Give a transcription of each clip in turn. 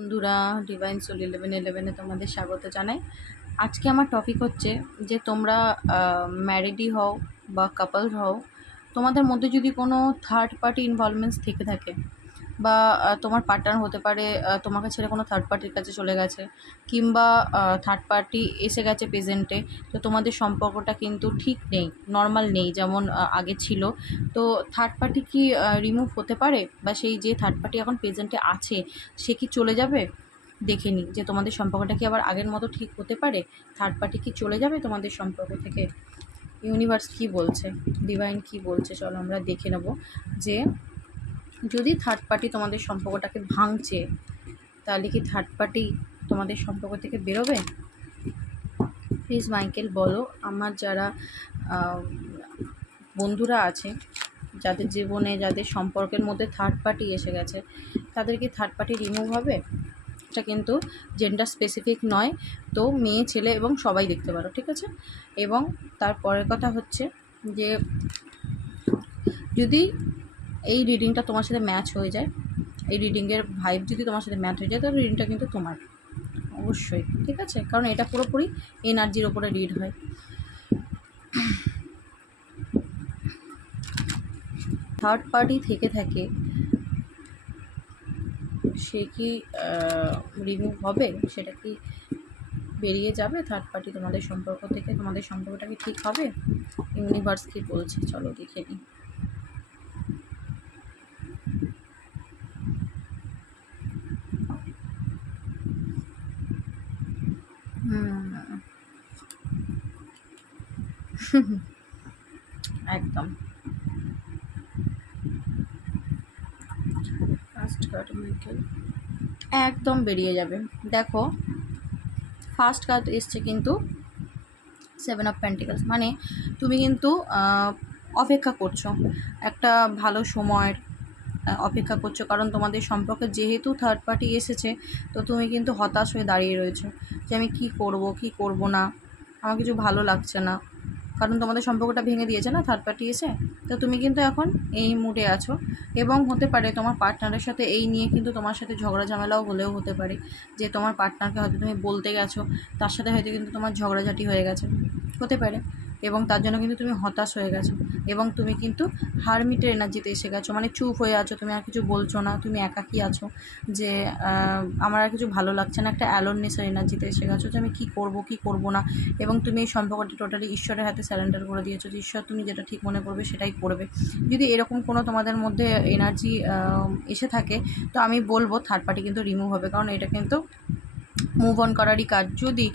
বন্ধুরা divine soul eleven ইলেভেনে তোমাদের স্বাগত জানাই। আজকে আমার টপিক হচ্ছে যে তোমরা ম্যারিডই হও বা কাপল হও, তোমাদের মধ্যে যদি কোনো থার্ড পার্টি ইনভলভমেন্টস থেকে থাকে বা তোমার পার্টনার হতে পারে তোমাকে ছেড়ে কোনো থার্ড পার্টির কাছে চলে গেছে, কিংবা থার্ড পার্টি এসে গেছে প্রেজেন্টে তো তোমাদের সম্পর্কটা কিন্তু ঠিক নেই নর্মাল নেই, যেমন আগে ছিল। তো থার্ড পার্টি কি রিমুভ হতে পারে? বা সেই যে থার্ড পার্টি এখন প্রেজেন্টে আছে, সে কি চলে যাবে? দেখে নিই যে তোমাদের সম্পর্কটা কি আবার আগের মতো ঠিক হতে পারে? থার্ড পার্টি কি চলে যাবে তোমাদের সম্পর্ক থেকে? ইউনিভার্স কি বলছে? ডিভাইন কি বলছে? চলো আমরা দেখে নেব যে যদি থার্ড পার্টি তোমাদের সম্পর্কটাকে ভাঙছে, তাহলে কি থার্ড পার্টি তোমাদের সম্পর্ক থেকে বেরোবে? প্লিজ মাইকেল বলো। আমার যারা বন্ধুরা আছে, যাদের জীবনে, যাদের সম্পর্কের মধ্যে থার্ড পার্টি এসে গেছে, তাদের কি থার্ড পার্টি রিমুভ হবে? এটা কিন্তু জেন্ডার স্পেসিফিক নয়। তো মেয়ে, ছেলে এবং সবাই দেখতে পারো, ঠিক আছে? এবং তারপরের কথা হচ্ছে যে, যদি এই রিডিংটা তোমার সাথে ম্যাচ হয়ে যায়। এই রিডিংয়ের ভাইব যদি তোমার সাথে ম্যাচ হয়ে যায়, তাহলে রিডিংটা কিন্তু তোমার। অবশ্যই, ঠিক আছে? কারণ এটা পুরোপুরি এনার্জির ওপরে রিড হয়। থার্ড পার্টি থেকে থাকে, সে কি রিমুভ হবে? সেটা কি বেরিয়ে যাবে? থার্ড পার্টি তোমাদের সম্পর্ক থেকে, তোমাদের সম্পর্কটা কি ঠিক হবে? ইউনিভার্স কি বলছে? চলো দেখে নিই। একদম। ফার্স্ট একদম বেরিয়ে যাবে। দেখো ফার্স্ট কার্ড এসছে কিন্তু সেভেন অফ প্যান্টিকালস মানে তুমি কিন্তু অপেক্ষা করছ। একটা ভালো সময়ের অপেক্ষা করছ। কারণ তোমাদের সম্পর্কে যেহেতু থার্ড পার্টি এসেছে, তো তুমি কিন্তু হতাশ হয়ে দাঁড়িয়ে রয়েছো যে আমি কি করব কি করব না। আমার কিছু ভালো লাগছে না। কারণ তোমাদের সম্পর্কটা ভেঙে দিয়েছে না থার্ড পার্টি এসে? তো তুমি কিন্তু এখন এই মুডে আছো। এবং হতে পারে তোমার পার্টনারের সাথে এই নিয়ে কিন্তু তোমার সাথে ঝগড়া ঝামেলাও হলেও হতে পারে। যে তোমার পার্টনারকে হয়তো তুমি বলতে গেছো, তার সাথে হয়তো কিন্তু তোমার ঝগড়াঝাটি হয়ে গেছে। হতে পারে। এবং তার জন্য কিন্তু তুমি হতাশ হয়ে গেছো। এবং তুমি কিন্তু হারমিটের এনার্জিতে এসে গেছো। মানে চুপ হয়ে আছো, তুমি আর কিছু বলছো না, তুমি একাকী আছো যে আমার আর কিছু ভালো লাগছে না। একটা অ্যালোননেসের এনার্জিতে এসে গেছো যে, আমি কী করব কী করব না। এবং তুমি এই সম্পর্কটি টোটালি ঈশ্বরের হাতে স্যারেন্ডার করে দিয়েছ যে, ঈশ্বর তুমি যেটা ঠিক মনে করবে সেটাই করবে। যদি এরকম কোনো তোমাদের মধ্যে এনার্জি এসে থাকে, তো আমি বলব থার্ড পার্টি কিন্তু রিমুভ হবে। কারণ এটা কিন্তু মুভ অন করারই কাজ। যদি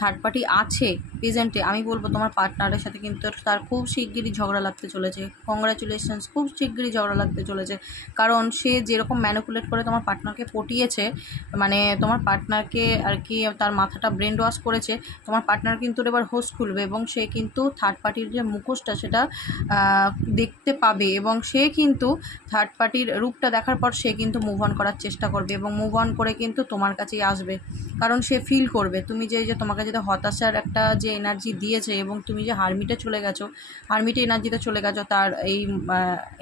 থার্ড পার্টি আছে প্রেজেন্টে আমি বলব তোমার পার্টনারের সাথে কিন্তু তার খুব শিগগিরই ঝগড়া লাগতে চলেছে। কংগ্রাচুলেশনস খুব শিগগিরই ঝগড়া লাগতে চলেছে। কারণ সে যেরকম ম্যানুপুলেট করে তোমার পার্টনারকে পটিয়েছে মানে তোমার পার্টনারকে আর কি তার মাথাটা ব্রেন ওয়াশ করেছে, তোমার পার্টনার কিন্তু এবার হোস খুলবে এবং সে কিন্তু থার্ড পার্টির যে মুখোশটা সেটা দেখতে পাবে এবং সে কিন্তু থার্ড পার্টির রূপটা দেখার পর সে কিন্তু মুভ অন করার চেষ্টা করবে এবং মুভ অন করে কিন্তু তোমার কাছেই আসবে। কারণ সে ফিল করবে। তুমি যে যে তোমাকে যেটা হতাশার একটা যে এনার্জি দিয়েছে এবং তুমি যে হারমিটে চলে গেছো, হারমিটে এনার্জিতে চলে গেছো, তার এই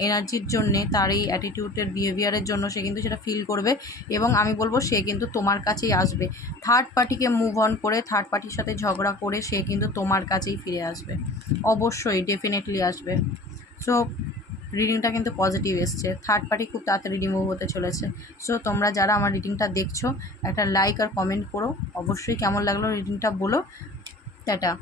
এনার্জির জন্যে, তার এই অ্যাটিটিউডের বিহেভিয়ারের জন্য সে কিন্তু সেটা ফিল করবে এবং আমি বলব সে কিন্তু তোমার কাছেই আসবে। থার্ড পার্টিকে মুভ অন করে থার্ড পার্টির সাথে ঝগড়া করে সে কিন্তু তোমার কাছেই ফিরে আসবে। অবশ্যই ডেফিনেটলি আসবে। সো রিডিংটা কিন্তু পজিটিভ এসছে। থার্ড পার্টি খুব তাড়াতাড়ি রিমুভ হতে চলেছে। সো তোমরা যারা আমার রিডিংটা দেখছ, একটা লাইক আর কমেন্ট করো। অবশ্যই কেমন লাগল রিডিংটা বলো। টাটা।